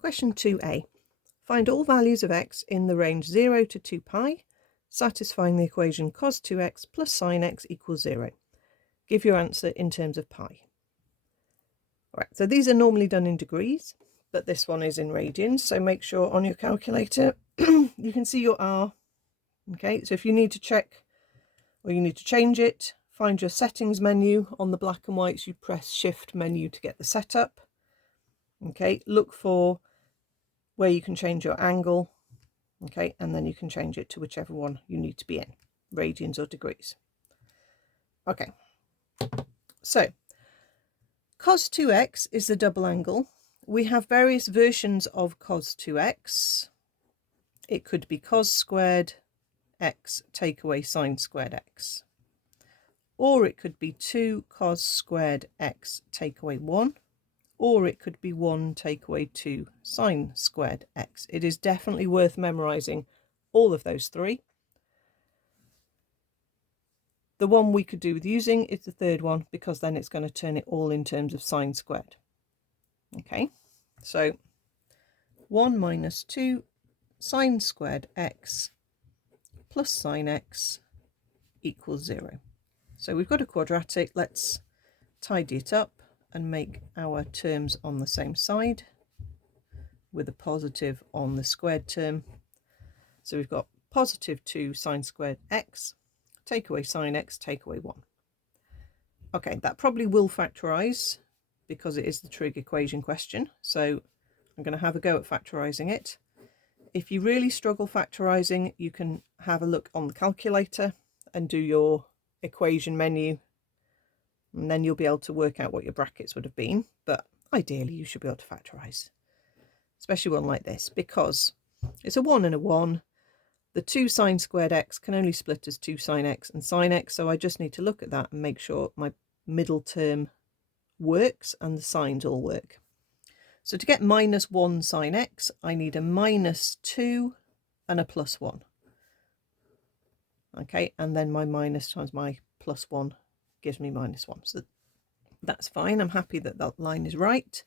Question 2a. Find all values of x in the range 0 to 2 pi, satisfying the equation cos 2x plus sin x equals 0. Give your answer in terms of pi. All right, so these are normally done in degrees, but this one is in radians, so make sure on your calculator you can see your R. Okay, so if you need to check or you need to change it, find your settings menu on the black and whites. You press shift menu to get the setup. Okay, look for where you can change your angle. Okay, and then you can change it to whichever one you need to be in, radians or degrees. Okay, so cos 2x is the double angle. We have various versions of cos 2x. It could be cos squared x take away sine squared x, or it could be 2 cos squared x take away 1, or it could be 1 take away 2 sine squared x. It is definitely worth memorizing all of those three. The one we could do with using is the third one, because then it's going to turn it all in terms of sine squared. Okay, so 1 minus 2 sine squared x plus sine x equals 0. So we've got a quadratic. Let's tidy it up and make our terms on the same side with a positive on the squared term. So we've got positive 2 sine squared x, take away sine x, take away 1. Okay, that probably will factorise because it is the trig equation question. So I'm going to have a go at factorising it. If you really struggle factorising, you can have a look on the calculator and do your equation menu, and then you'll be able to work out what your brackets would have been. But ideally you should be able to factorise, especially one like this, because it's a 1 and a 1. The 2 sine squared x can only split as 2 sine x and sine x, so I just need to look at that and make sure my middle term works and the signs all work. So to get minus 1 sine x, I need a minus 2 and a plus 1. Okay, and then my minus times my plus 1 gives me minus 1. So that's fine. I'm happy that that line is right.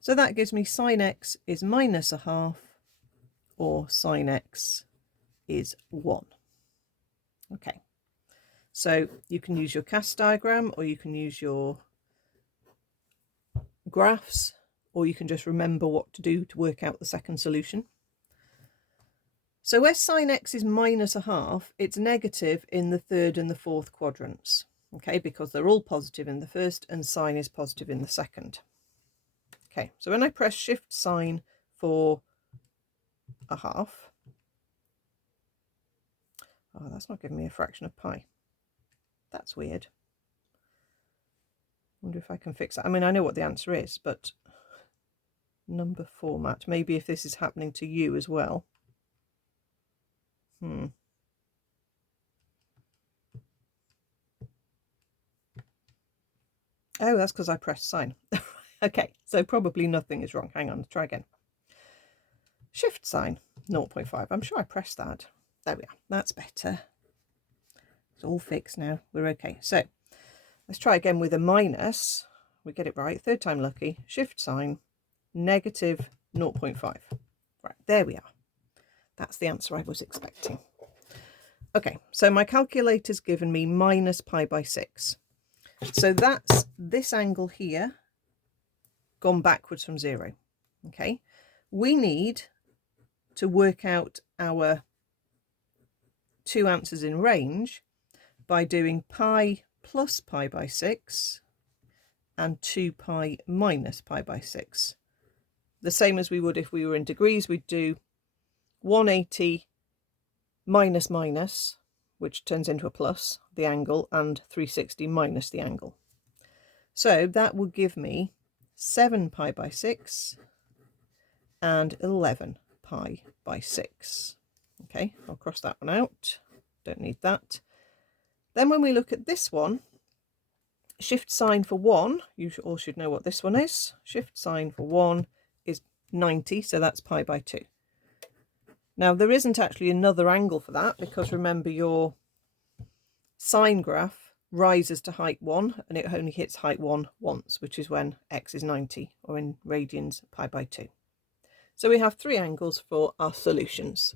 So that gives me sine x is minus a half, or sine x is 1. Okay, so you can use your cast diagram, or you can use your graphs, or you can just remember what to do to work out the second solution. So where sine x is minus a half, it's negative in the third and the fourth quadrants, okay, because they're all positive in the first and sine is positive in the second. Okay, so when I press shift sign for a half, oh, that's not giving me a fraction of pi. That's weird. Wonder if I can fix that. I mean, I know what the answer is, but number format, maybe if this is happening to you as well. Oh, that's because I pressed sign. Okay, so probably nothing is wrong. Hang on, try again. Shift sign 0.5. I'm sure I pressed that. There we are. That's better. It's all fixed now. We're okay. So let's try again with a minus. We get it right. Third time lucky. Shift sign negative 0.5. Right, there we are. That's the answer I was expecting. Okay, so my calculator's given me minus pi by 6. So that's this angle here gone backwards from 0. Okay, we need to work out our two answers in range by doing pi plus pi by 6 and 2 pi minus pi by 6. The same as we would if we were in degrees. We'd do 180 minus minus, which turns into a plus, the angle, and 360 minus the angle. So that will give me 7 pi by 6 and 11 pi by 6. Okay, I'll cross that one out. Don't need that. Then when we look at this one, shift sign for 1, you all should know what this one is. Shift sign for 1 is 90, so that's pi by 2. Now there isn't actually another angle for that, because remember your sine graph rises to height 1 and it only hits height 1 once, which is when x is 90, or in radians pi by 2. So we have 3 angles for our solutions.